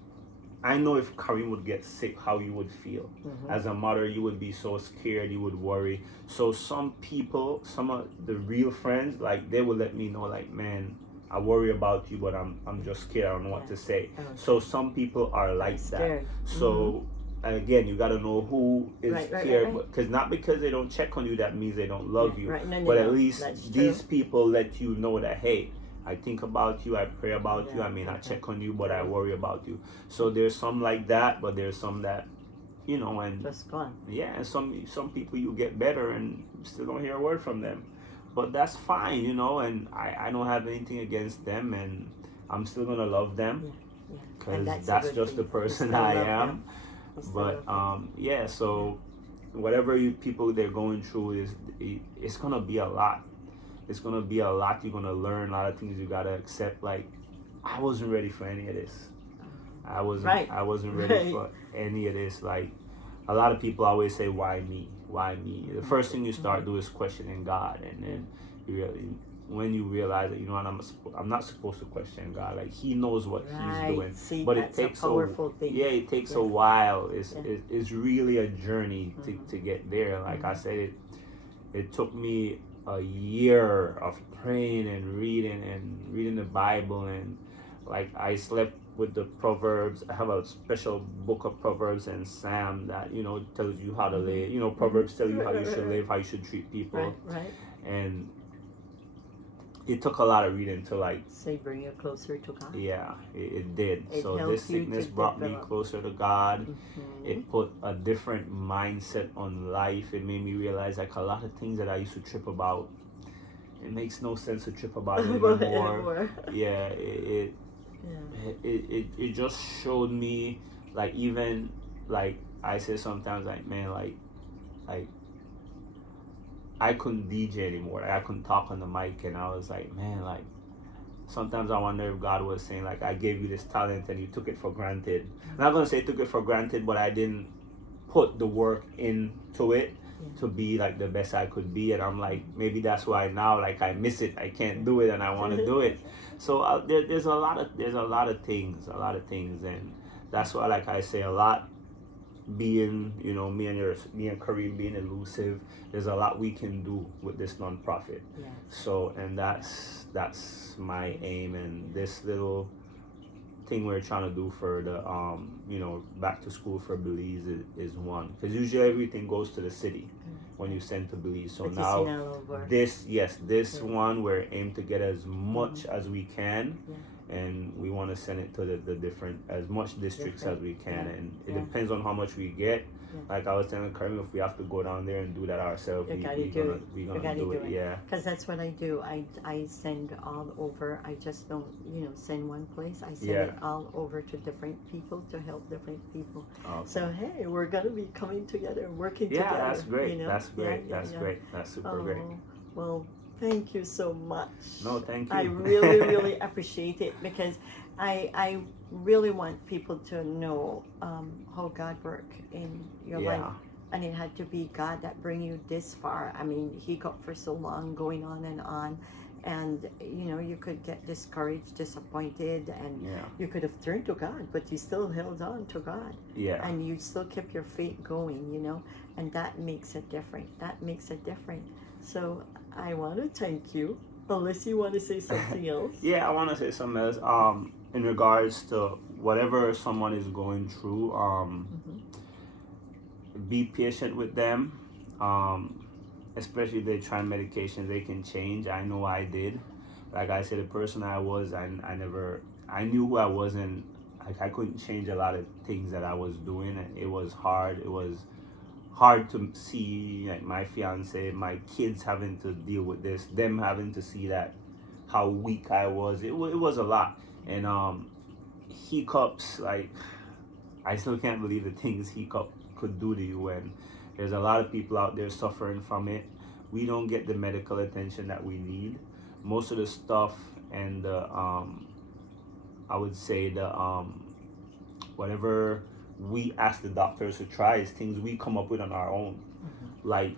I know if Kareem would get sick, how you would feel. Mhm. As a mother, you would be so scared, you would worry. So some people, some of the real friends, like, they would let me know, like, man, I worry about you, but I'm just scared. I don't know what to say. Okay. So some people are like that. Scared. So again, you got to know who is Right, scared, right. because not because they don't check on you, that means they don't love you. Right. No, But at no. least That's these true. people let you know that, hey, I think about you, I pray about you. Yeah, I may not okay. check on you, but I worry about you. So there's some like that, but there's some that, and Just gone. yeah, and some people you get better and still don't hear a word from them. But that's fine, and I don't have anything against them, and I'm still gonna love them, Yeah. because And that's a good just the thing. You person still I love am. them. You still But love them. yeah, so whatever people they're going through it's gonna be a lot. It's gonna be a lot. You're gonna learn a lot of things. You gotta accept. Like, I wasn't ready for any of this. I wasn't ready for any of this. Like, a lot of people always say, "Why me? Why me?" The first thing you start do is questioning God, and then when you realize that, I'm not supposed to question God. Like, He knows what He's doing. See, But that's it takes a powerful thing. Yeah, it takes a while. It's really a journey to get there. Like I said, it took me a year of praying and reading the Bible, and like I slept with the Proverbs. I have a special book of Proverbs and Psalm that tells you how to live. Proverbs tell you how you should live, how you should treat people, Right. and it took a lot of reading to, like, Say, bring you closer to God. yeah, it did. It So helped this you sickness to brought me develop. closer to God. Mhm. It put a different mindset on life. It made me realize, like, a lot of things that I used to trip about, it makes no sense to trip about it anymore. Yeah, it just showed me, like, even, like, I say sometimes, like, man, like I couldn't DJ anymore. I couldn't talk on the mic, and I was like, man, like, sometimes I wonder if God was saying, like, I gave you this talent and you took it for granted. I'm not gonna say took it for granted, but I didn't put the work into it to be like the best I could be. And I'm like, maybe that's why now, like, I miss it, I can't do it, and I want to do it. So there's a lot of things, and that's why, like I say, a lot, being, you know, me and Kareem being elusive, there's a lot we can do with this nonprofit. Yes. So, and that's my aim, and this little thing we're trying to do for the you know, back to school for Belize is one, because usually everything goes to the city when you send to Belize. So But now this one, we're aimed to get as much as we can, and we want to send it to the different, as much districts as we can, and it depends on how much we get. Like I was telling Karim, if we have to go down there and do that ourselves, we're gonna do it. Yeah, because that's what I do. I send all over. I just don't, you know, send one place. I send it all over to different people to help different people. Okay. So hey, we're gonna be coming together, working together. Yeah, that's great. You know? That's great. That's great. That's super great. Well, thank you so much. No, thank you. I really, really appreciate it, because I really want people to know how God worked in your life. And it had to be God that bring you this far. I mean, Hiccup for so long, going on, and you know, you could get discouraged, disappointed, and you could have turned to God, but you still held on to God. Yeah. And you still kept your faith going, you know, and that makes it different. That makes it different. So I want to thank you. Unless you want to say something else. Yeah, I want to say something else. In regards to whatever someone is going through, be patient with them. Especially if they try medications, they can change. I know I did. Like I said, the person I was, I knew who I was, and like I couldn't change a lot of things that I was doing, and it was hard. It was hard to see, like, my fiance, my kids having to deal with this, them having to see that, how weak I was. It was a lot. And Hiccups, like, I still can't believe the things Hiccup could do to you, and there's a lot of people out there suffering from it. We don't get the medical attention that we need. Most of the stuff and the I would say the whatever we ask the doctors to try is things we come up with on our own. Like,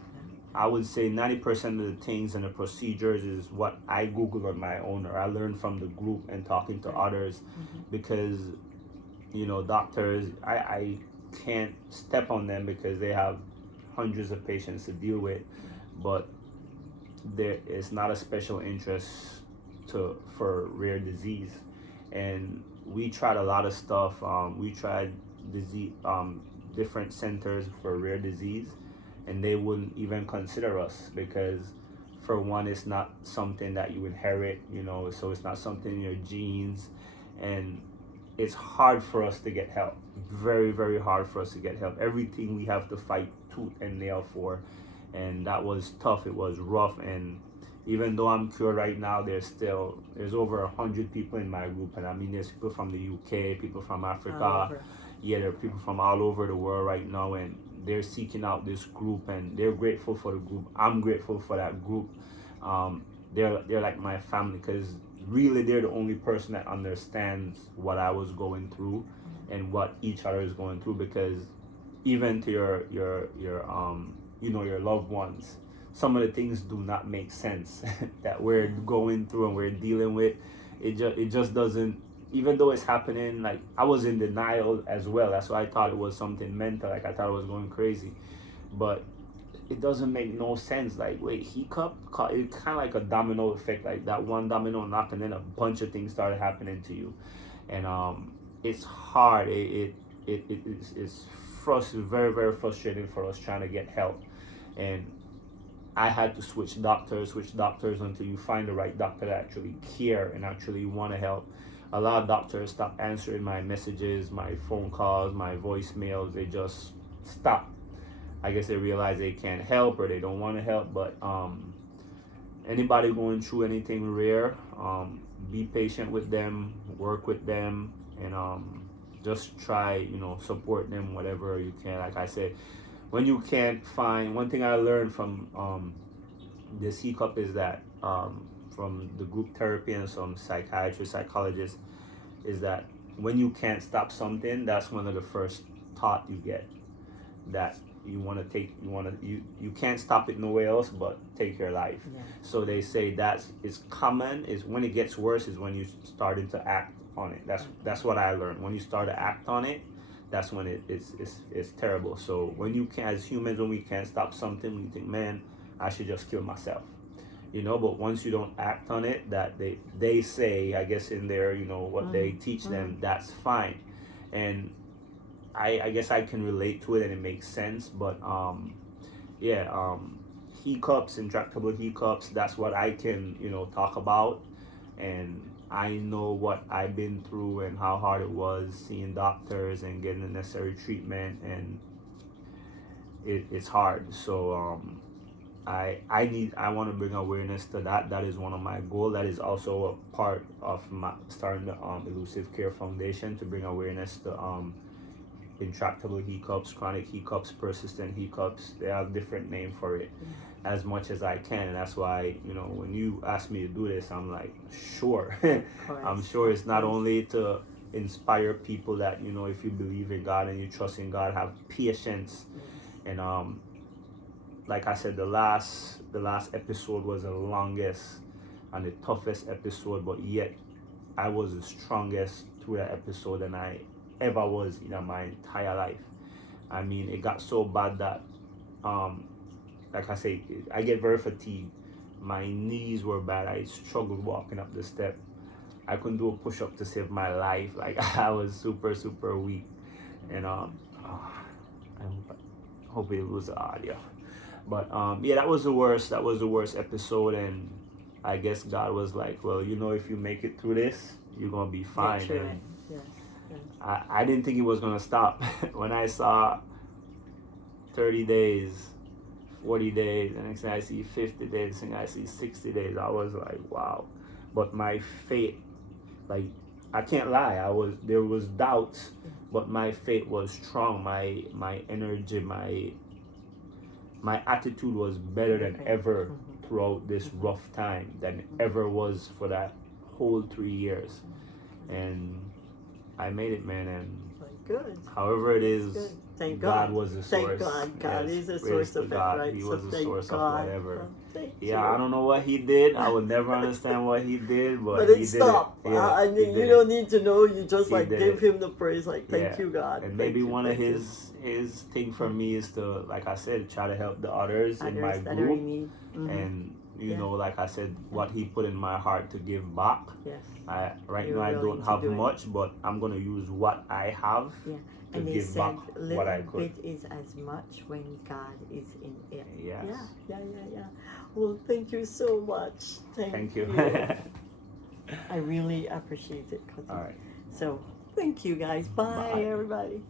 I would say 90% of the things and the procedures is what I Google on my own, or I learned from the group and talking to others, because, you know, doctors, I can't step on them because they have hundreds of patients to deal with, but there is not a special interest for rare disease. And we tried a lot of stuff. We tried different centers for rare disease, and they wouldn't even consider us, because for one, it's not something that you inherit, you know, so it's not something in your genes, and it's hard for us to get help. Very, very hard for us to get help. Everything we have to fight tooth and nail for, and that was tough. It was rough. And even though I'm cured right now, there's over 100 people in my group, and I mean, there's people from the UK, people from Africa. Yeah, there are people from all over the world right now, and they're seeking out this group, and they're grateful for the group. I'm grateful for that group. They're like my family, because really they're the only person that understands what I was going through and what each other is going through. Because even to your you know, your loved ones, some of the things do not make sense that we're going through and we're dealing with. It just doesn't. Even though it's happening, like, I was in denial as well. That's why I thought it was something mental. Like, I thought I was going crazy, but it doesn't make no sense. Like, wait, Hiccup, it's kind of like a domino effect. Like, that one domino knocked, and then a bunch of things started happening to you, and it's hard. It's very, very frustrating for us trying to get help, and I had to switch doctors until you find the right doctor that actually care and actually want to help. A lot of doctors stopped answering my messages, my phone calls, my voicemails. They just stopped. I guess they realize they can't help, or they don't want to help. But anybody going through anything rare, be patient with them, work with them, and just try, you know, support them whatever you can. Like I said, when you can't find, one thing I learned from this Hiccup is that from the group therapy and some psychiatrists, psychologists, is that when you can't stop something, that's one of the first thought you get, that you can't stop it nowhere else but take your life. Yeah. So they say it's common, is when it gets worse is when you starting to act on it. That's what I learned. When you start to act on it, that's when it's terrible. So when you can, as humans, when we can't stop something, we think, man, I should just kill myself, but once you don't act on it, that they say, I guess in their, what they teach them, that's fine. And I guess I can relate to it and it makes sense. But hiccups, intractable hiccups, that's what I can talk about. And I know what I've been through and how hard it was seeing doctors and getting the necessary treatment, and it's hard. So I want to bring awareness to that. That is one of my goals. That is also a part of my starting the Elusive Care Foundation, to bring awareness to intractable hiccups, chronic hiccups, persistent hiccups. They have different name for it, as much as I can. And that's why, when you ask me to do this, I'm like, sure. I'm sure it's not only to inspire people that, if you believe in God and you trust in God, have patience. And like I said, the last episode was the longest and the toughest episode, but yet I was the strongest through that episode than I ever was in my entire life. I mean, it got so bad that like I say, I get very fatigued. My knees were bad. I struggled walking up the step. I couldn't do a push-up to save my life. Like, I was super, super weak. And I hope it was the audio. But that was the worst episode. And I guess God was like, well, if you make it through this, you're gonna be fine. Yeah, and yes. I didn't think it was gonna stop. When I saw 30 days, 40 days, and next thing I see 50 days, and I see 60 days, I was like, wow. But my faith, like, I can't lie, there was doubts, but my faith was strong. My energy, my attitude was better than ever throughout this rough time than it ever was for that whole 3 years. And I made it, man. And good. However it is, Good. Thank God God was the source. Thank God. God is the Praise source to of it, God. right? He So was the thank source God. of whatever. Thank Yeah, you. I don't know what he did. I would never understand what he did, but it he stopped. did it. Yeah, I he mean, did you it. don't need to know. You just He did give it. him the praise. Like, thank Yeah. you, God. And Thank maybe you, one of thank you. his thing for me is to, like I said, try to help the others in my Others that are group. in need. And Yeah. like I said, what he put in my heart to give back. Yes. Right You're now I willing don't to have do it. much, but I'm gonna use what I have Yeah. to And they give said back what I little could. bit is as much when God is in it. Yes. Yeah. Well, thank you so much. Thank you. I really appreciate it. All right. So, thank you guys. Bye. Bye. Everybody.